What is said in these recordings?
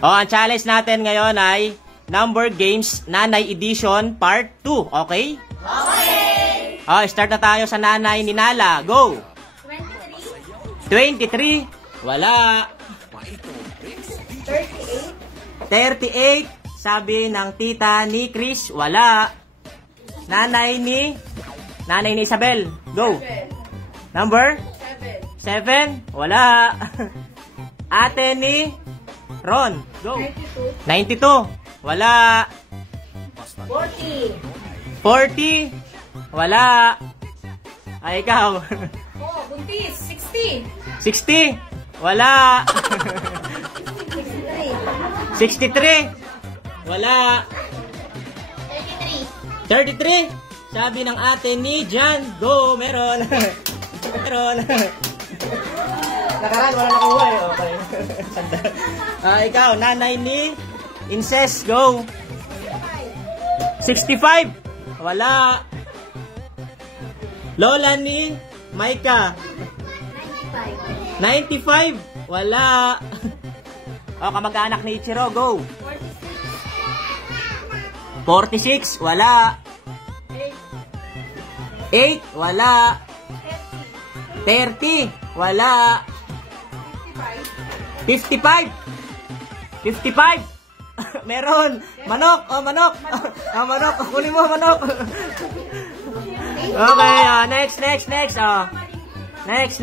Oh, ang challenge natin ngayon ay Number Games Nanay Edition Part 2. Okay? Okay! Oh, start na tayo sa nanay ni Nala. Go! 23. Wala. 38. Sabi ng tita ni Chris. Wala. Nanay ni Isabel. Go! Number? 7. Wala. Ate ni Ron. Go. 92. Wala. 40. 40. Wala. Ay, ikaw. Oh, buntis. 60. 60. Wala. 63. Wala. 33. Sabi ng ate ni Jan. Go. Meron. Meron. Nakaraan, wala nakuha eh. Okay. Ikaw, nanay ni Incest. Go. 65. Wala. Lola ni Maika. 95. Wala. O, kamag-anak ni Ichiro. Go. 46. Wala. 8. Wala. 30. Wala. 55. 55. Meron. Manok. Oh, manok. Ah, manok. Kunin mo, manok. Okay, next. Oh. Next.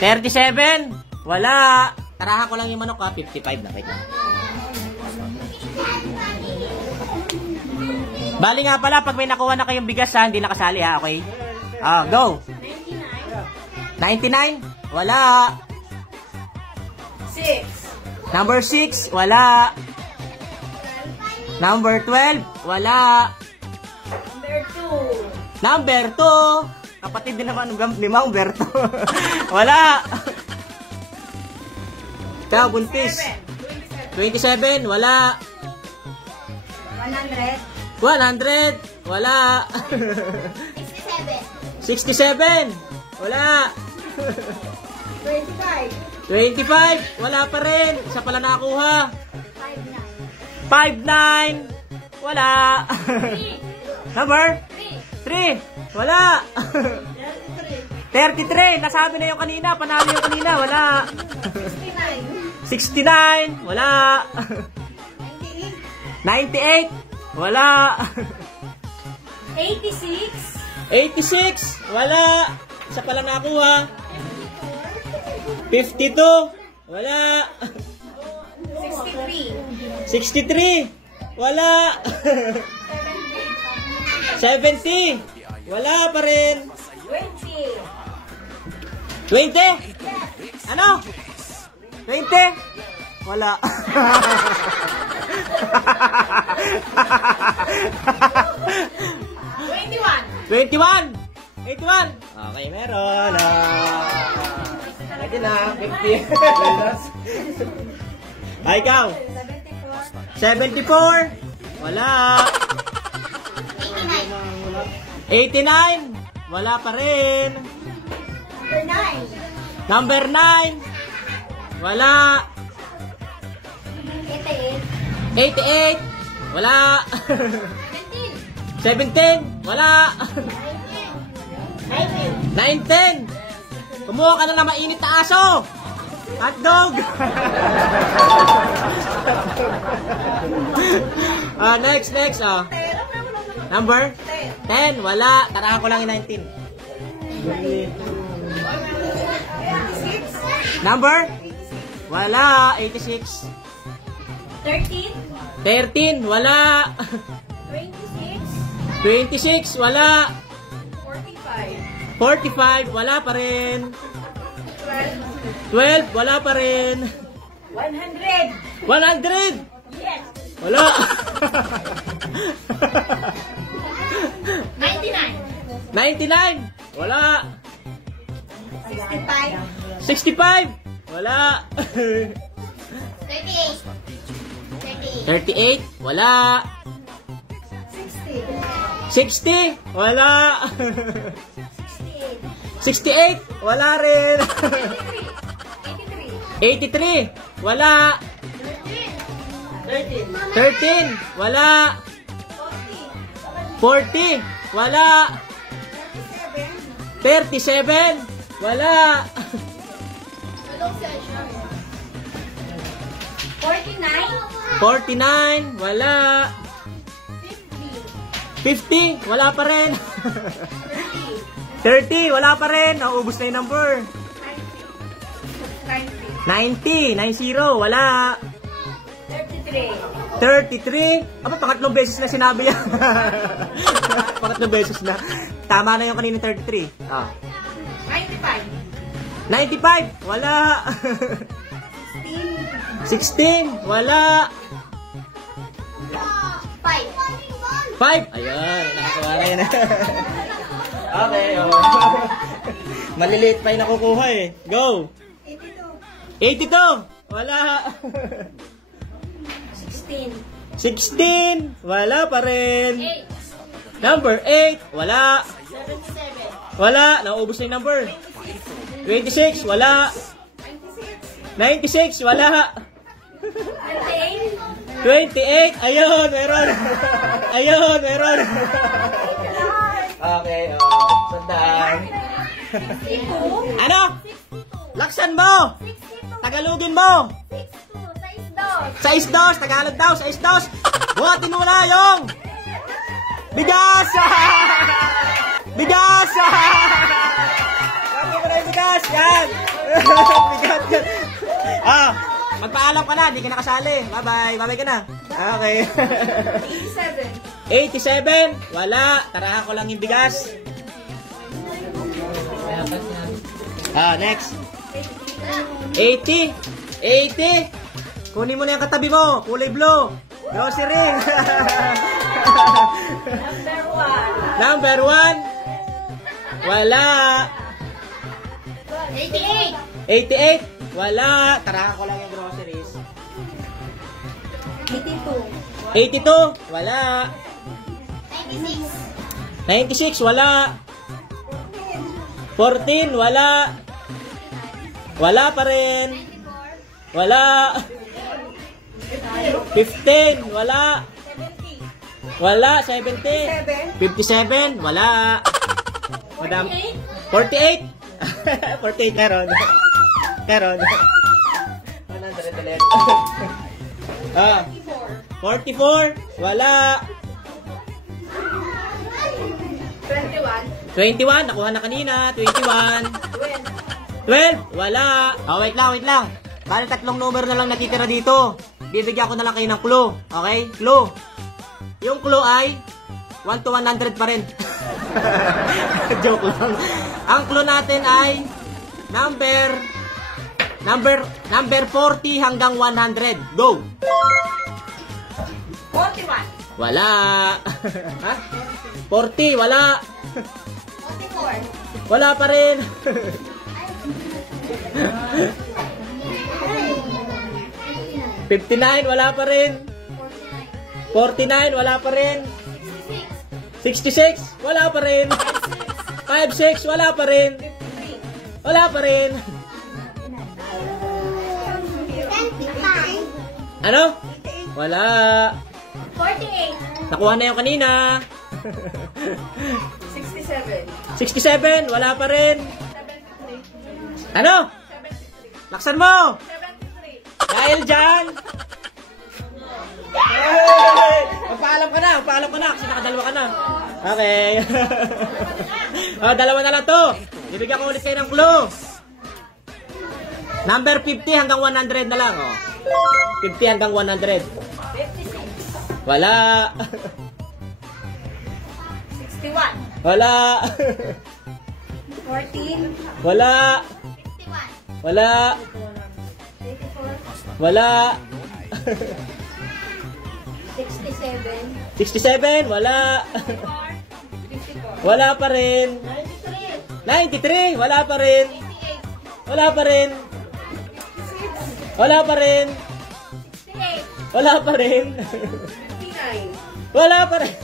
37. Wala. Tarahan ko lang yung manok, 55 na. Wait lang. Bali nga pala, pag may nakuha na kayong bigas, hindi nakasali, ha? Okay? Go. 99. Wala. 6. Number 6. Wala. Number 12. Wala. Number 2. Number 2. Kapatid din naman ni Mang Berto. Wala. Ikaw, buntis. 27. Wala. 100. 100. Wala. 67. Wala. 25. Wala pa rin. Isa pala nakakuha. 59. Wala. Number? 3. Wala. 33. Nasabi na yung kanina. Panalo yung kanina. Wala. 69. Wala. 98. Wala. 86. Wala. Isa pala nakakuha. 52. Wala. 63. Wala. 70. Wala pa rin. 20. Ano? 20. Wala. 21. 81. Okay, meron. Pwede na. 50. Ay, ikaw. 74. Wala. 89. Wala pa rin. Number 9. Wala. 88. Wala. 17. Wala. 19. Kumuha ka na ng mainit na aso. Hotdog. Next. Number 10. Wala. Tarahan ko lang yung 19. Number? Wala. 86. 13. Wala. 26. Wala. 45. Wala pa rin. 12. Wala pa rin. 100. 100. Yes. Wala. 99. Wala. 65. Wala. 38. Wala. 60. Wala. 68. Wala rin. 83. Wala. 13. Wala. 40. Wala. 37. Wala. 49. Wala. 50. Wala pa rin. 30. Wala pa rin. Nauubos na yung number. 90. 90. Wala. 33. Aba, pangatlong beses na sinabi yan. Pangatlong beses na. Tama na yung kanina 33. Oh. 95. Wala. 16. Wala. 5. Ayun, nakakawa na yun. Okay, oh. Maliliit pa yung nakukuha eh. Go. 82. Wala. 16. Wala pa rin. Number 8. Wala. Wala. Nauubos na yung number. 26. Wala. 96. Wala. 28. Ayun, meron. Ayun, meron. Okay, oh. Sandaan. Ano? Laksan mo. Tagalogin mo. 6-2. Tagalog daw. 6-2. Buhatin mo na yung bigas. Bigas. Sabi mo na yung bigas. Yan. Bigas yan. Ah, magpaalam ka na. Hindi ka nakasali. Bye-bye. Bye-bye ka na. Okay. 87. Wala. Tarahan ko lang yung bigas. Ah, next. 80. Kunin mo na yung katabi mo. Kulay blue. Grocery. Number 1. Wala. 88. Wala. Tarahan ko lang yung groceries. 82. Wala. 96. Wala. 14. Wala. Wala pa rin. Wala. 15. Wala. Wala. 70. 57. Wala. Madam. 48. 48 meron. Meron. 100 ulit. Ah. 44. Wala. 21. Nakuha na kanina. 21. 12. Wala. Oh, wait lang. Bali, 3 numero na lang natitira dito. Bibigyan ko na lang kayo ng clue. Okay? Clue. Yung clue ay 1 to 100 pa rin. Joke lang. Ang clue natin ay number 40 hanggang 100. Go. 41. Wala. Ha? 40. Wala. 44. Wala pa rin. 59, wala pa rin. 49, wala pa rin. 66, wala pa rin. 56, wala pa rin. Wala pa rin. Ano? Wala. 48. Nakuha na yung kanina. 67. 67, wala pa rin. Ano? Laksan mo! 73. Dahil dyan! Magpaalam ka na kasi nakadalawa ka na. Okay. Oh, dalawa na lang to. Bibigyan ko ulit kayo ng clue. Number 50 hanggang 100 na lang. Oh. 50 hanggang 100. 56. Wala. 61. Wala. 14. Wala. 51. Wala. 84. Wala. 67. 67. Wala. 54. Wala pa rin. 93. 93. Wala pa rin. 88. Wala pa rin. Wala pa rin. 68. Wala pa rin. 59. Wala pa rin.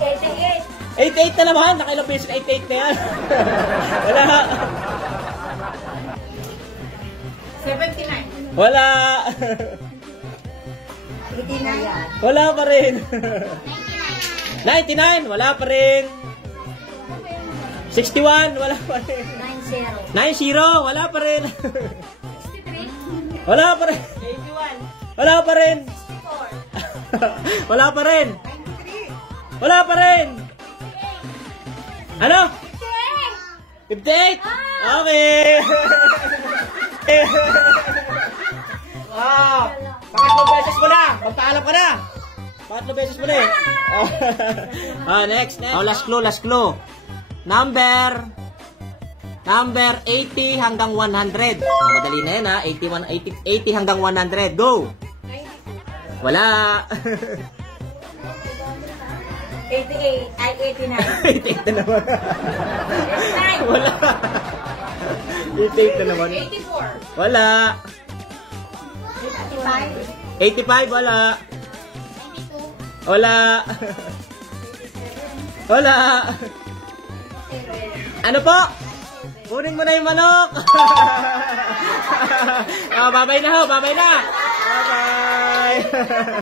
88. 88 na naman. Nakailang beses 88 na yan. Wala. Wala. 89. Wala pa rin. 99, wala pa rin. 61, wala pa rin. 90. 90, wala pa rin. 63. Wala pa rin. 81. Wala pa rin. 64. Wala pa rin. 93. Wala pa rin. Ano? 58. 58? Okay. Wow. Pangatlong beses mo na. Magpaalam ka na. Pangatlong beses mo na eh. Next. Oh, last clue. Number 80 hanggang 100. Oh, madali na yan ha. 80 hanggang 100. Go. Wala. 88. Ay, 89. 88 na naman. 89. Wala. 88 na naman. 84. Wala. 85. 85, wala. Wala. Wala. Ano po? Kunin mo na yung manok. Babay na ho, babay na. Bye-bye.